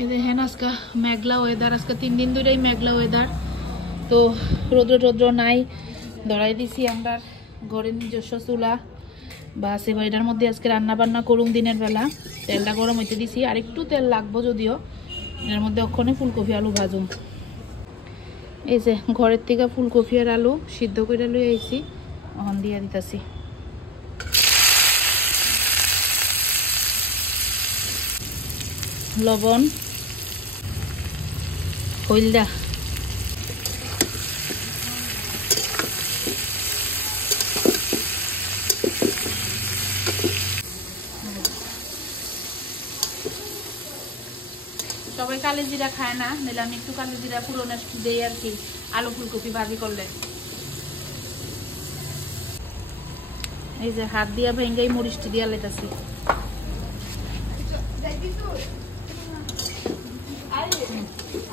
এই দেখেন আজকে মেঘলা ওয়েদার, আজকে 3 দিন ধরেই মেঘলা ওয়েদার। তো রৌদ্র নাই, ধরাই দিছি আমরা ঘরের নিজস্ব চুলা বা সেবাইটার মধ্যে আজকে রান্না বান্না করুম দিনের বেলা। তেলটা গরম হইতে দিছি, আর একটু তেল লাগবো যদিও। এর মধ্যে ওখানে ফুলকপি আলু ভাজুম। এই যে ঘরের থেকে ফুলকপি আর আলু সিদ্ধ করে লই আইছি, ওখান দিয়ে দিতেছি। লবণ, হলদা, সবাই কালো জিরা খায় না, নিলে আমি একটু কালো জিরা পুরোনো দেই আর কি আলু ফুলকপি ভাজি করলে। এই যে হাত দিয়া ভেঙ্গাই মরিচটি দিয়া লেটাছি।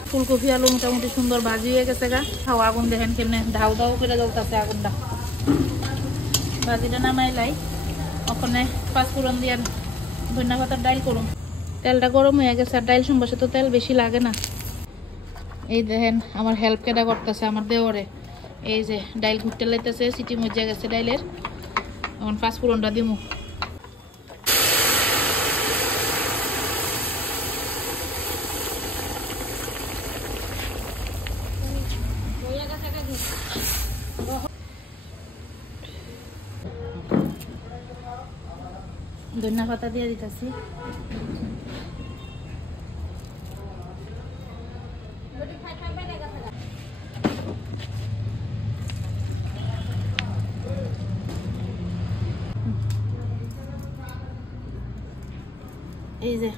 ফুলকপি আলু মোটামুটি সুন্দর ভাজি হয়ে গেছে গা। খাও আগুন দেখেন কেমনে ধাউ ধাউ করে জ্বলতেছে আগুনটা। ভাজিটা নামাইলাই, ওখানে পাঁচফোড়ন দিয়ে ধনিয়া পাতার ডাইল করুন। তেলটা গরম হয়ে গেছে, আর ডাইল সম্বাসে তো তেল বেশি লাগে না। এই দেখেন আমার হেল্প কেটা করতেছে আমার দেওরে। এই যে ডাইল ঘুরতে লাইতেছে, সিটি মজা গেছে ডাইলের। এখন পাঁচফোড়নটা দিমু। ধনিয়া পাতা দিয়ে দিতেছি। এই যে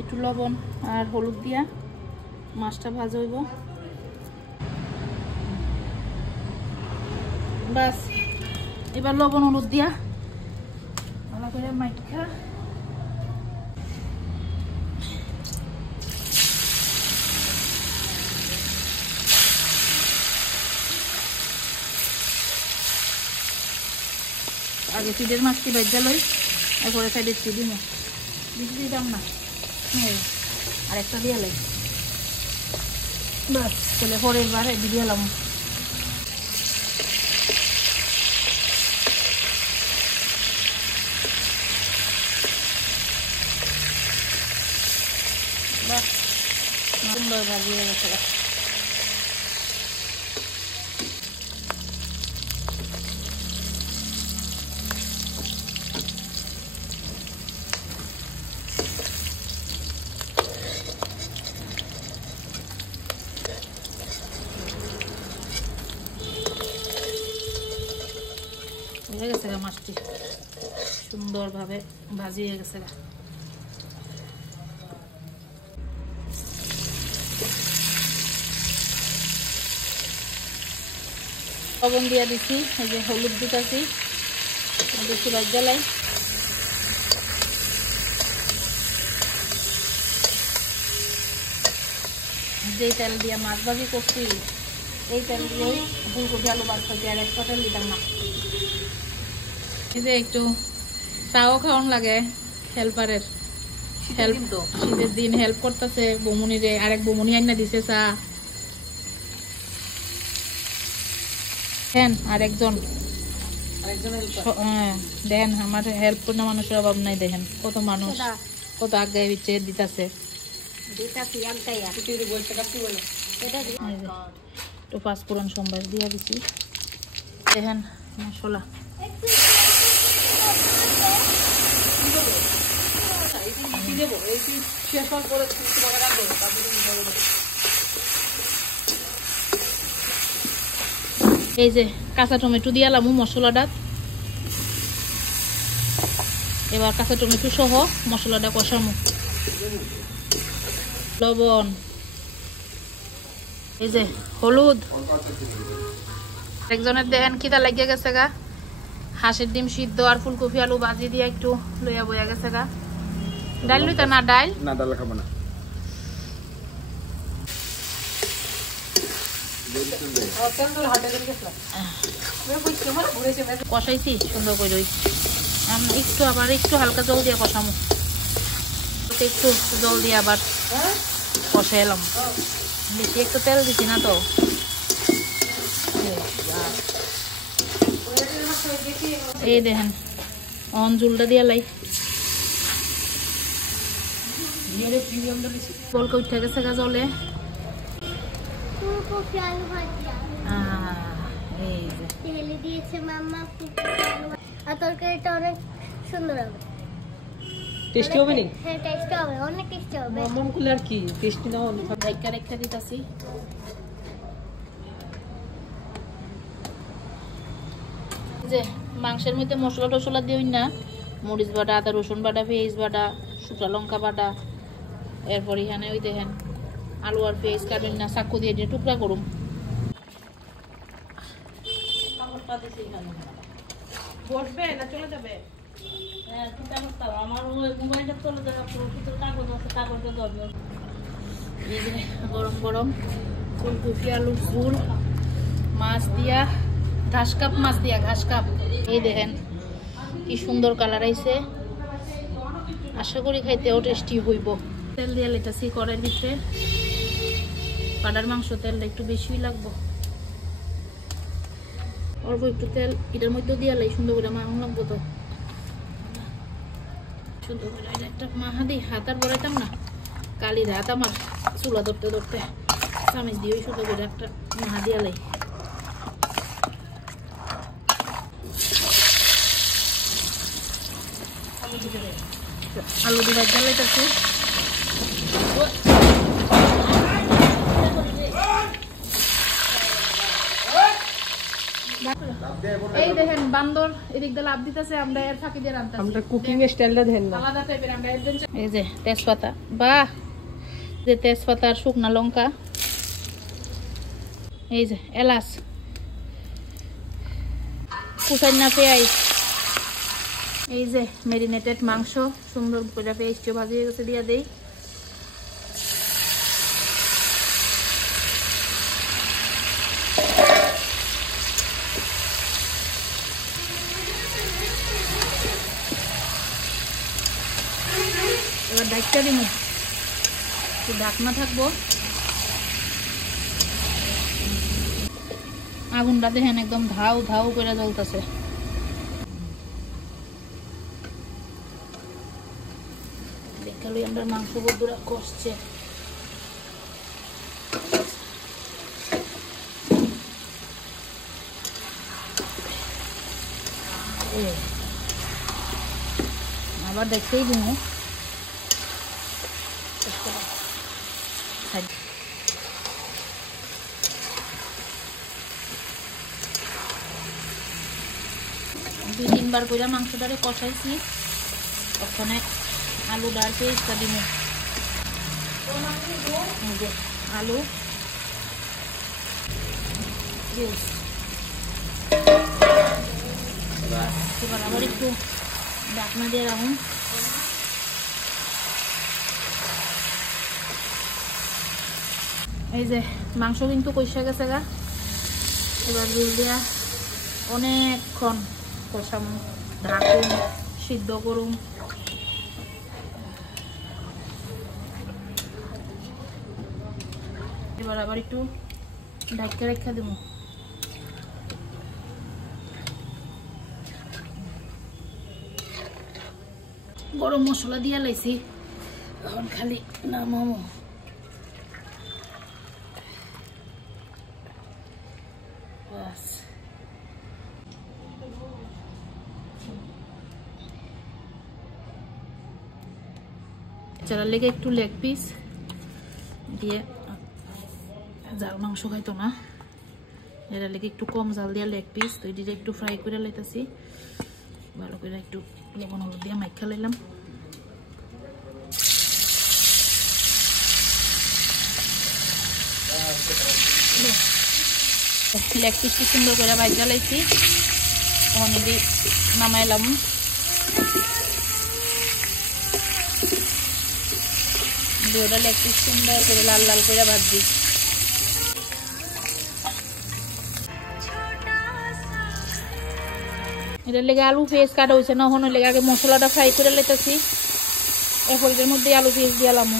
একটু লবণ আর হলুদ দিয়া মাছটা ভাজা হইব। বাস এবার লবণ হলুদ দিয়া ভালো করে মাইখা আগে চিড়ের মাছটি ভেজা লই, এরপরে সাইডে চিড়ি না বেশি দিতাম না, আর একটা দিয়ে লাই। বাস তাহলে পরের বার দিয়ে এলাম। বাস সুন্দর ভাজি হয়ে গেছে। হয়ে গেছে গা মাছটি, সুন্দরভাবে ভাজি হয়ে গেছে গা। লবণ দিয়ে দিছি, এই যে হলুদ দিতেছি, বেশি ভাজা লাই। যেই তেল দিয়ে মাছ ভাজি করছি এই তেল দিয়েই ফুলকপি আলু ভাজতে, আর একটা তেল দিতাম না। এই যে একটু চাও খাওয়ান লাগে হেল্পারের, হেল্প তো শীতের দিন হেল্প করতেছে বমুনিরে। আরেক বমুনি আইনা দিছে চা। হ্যাঁ আরেকজন দেখেন আমার হেল্প করে মানুষের অভাব নাই। দেখেন কত মানুষ কত আগে বিচ্ছে দিতেছে। একটু পাঁচফোড়ন সম্বাস দিয়ে দিচ্ছি। দেখেন মশলা এই যে কাঁচা টমেটো দিয়ে এলাম মশলাটা। এবার কাঁচা টমেটো সহ মশলাটা কষামু। লবণ, এই যে হলুদ। একজনের দেখেন খিদা লাগিয়ে গেছে গা, হাঁসের ডিম সিদ্ধ আর ফুলকপি আলু ভাজি দিয়ে একটু লইয়া বইয়া গেছে গা। ডাল লইতা না? ডাল না, ডাল খাবো না। কষাইছি সুন্দর করে, একটু আবার একটু হালকা জল দিয়ে কষামো। একটু জল দিয়ে আবার কষে এলাম, বেশি একটু তেল দিছি না তো। এই দেখেন অন জুলটা দিয়ে লাই বলকে উঠে গেছে গা জলে। তরকারিটা অনেক সুন্দর হবে, টেস্টি হবে নি? হ্যাঁ টেস্টি হবে, অনেক টেস্টি হবে। মম কুল আর কি টেস্টি না হলে ধাক্কা রেখে দিতেছি। যে মাংসের মধ্যে মশলা টসলা দিই না, মরিচ বাটা, আদা রসুন বাটা, পেঁয়াজ বাটা, শুকনো লঙ্কা বাটা, এরপর এখানে ওই দেখেন আলু আর পেঁয়াজ কাটুন না, চাকু দিয়ে দিয়ে টুকরা করুম। বসবে না চলে যাবে? আমার মোবাইলটা চলে যাবে, কাগজ আছে, কাগজটা ধরবে। এই যে গরম গরম ফুলকপি আলুর ঝোল, মাছ দিয়া, ঘাস কাপ মাছ দিয়া, ঘাস কাপ। এই দেখেন কি সুন্দর কালার আইছে, আশা করি খাইতেও টেস্টি হইব। তেল দিয়ে লেটাছি কড়াইয়ের ভিতরে, পাড়ার মাংস তেলটা একটু বেশিই লাগবো, অল্প একটু তেল এটার মধ্যে দিয়ে লাই, সুন্দর করে মাখন লাগবো তো। সুন্দর করে একটা মাহা দিই, হাত আর বড়াইতাম না, কালির হাত আমার চুলা ধরতে ধরতে, চামিচ দিয়ে সুন্দর করে একটা মাহা দিয়া লাই। আলু দিয়ে ভাজা লাইতেছি। এই দেখেন বান্দর এদিক দিয়ে লাভ দিতেছে, আমরা এর ফাঁকি দিয়ে রান্না, আমরা কুকিং স্টাইলটা দেন না আলাদা টাইপের আমরা অ্যাডভেঞ্চার। এই যে তেজপাতা, বাহ, যে তেজপাতা আর শুকনা লঙ্কা, এই যে এলাচ, কুচাইনা পেঁয়াজ, এই যে ম্যারিনেটেড মাংস সুন্দর করে পেঁয়াজটা ভাজিয়ে গেছে দিয়ে দেই। এবার ডাকটা দিব, ঢাকনা থাকবো, আগুনটা দেখেন একদম ধাউ ধাউ করে জ্বলতেছে। দেখালো আমরা মাংস বন্ধুরা কষছে। আবার দেখতেই দিব, দুই তিনবার করে মাংসটারে কষাইছি, ওখানে আলু ডাল পেস্টটা দিব, আলু এবার আবার একটু ঢাকনা দিয়ে রাখুন। এই যে মাংস কিন্তু কষা গেছে গা, এবার জল দিয়া অনেকক্ষণ কষাম, ঢাকুন, সিদ্ধ করুন। এবার আবার একটু ঢাকা রেখে দেব। গরম মশলা দিয়া লাইছি, এখন খালি নামামো। যারা লেগে একটু লেগ পিস দিয়ে, জাল মাংস খাইতো না, এরা লেগে একটু কম জাল দিয়ে লেগ পিস, তো এটি একটু ফ্রাই করে লাইতেছি, ভালো করে একটু লবণ হলুদ দিয়ে মাইখা লাইলাম। লেগ পিসটি সুন্দর করে ভাজা লাইছি, অনেক নামাইলাম। দুটা লেগ পিস সুন্দর করে লাল লাল করে ভাজি। এটার লেগে আলু পেঁয়াজ কাটা হয়েছে না, ওখানে লেগে আগে মশলাটা ফ্রাই করে লেতেছি। এরপর এর মধ্যে আলু পেঁয়াজ দিলাম,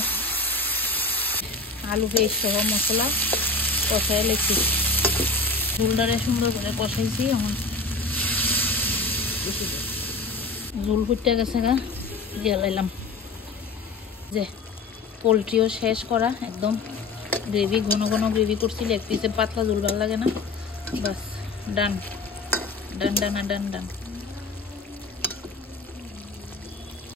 আলু পেঁয়াজ সহ মশলা কষাই লেছি, ঝোলটারে সুন্দর করে কষাইছি। এখন ঝোল ফুটে গেছে গা, দিয়ে লাইলাম যে পোলট্রিও শেষ করা, একদম গ্রেভি ঘন ঘন গ্রেভি করছি, লেগ পিসে পাতলা ঝোল ভালো লাগে না, বাস ডান ডান ডান ডান ডান।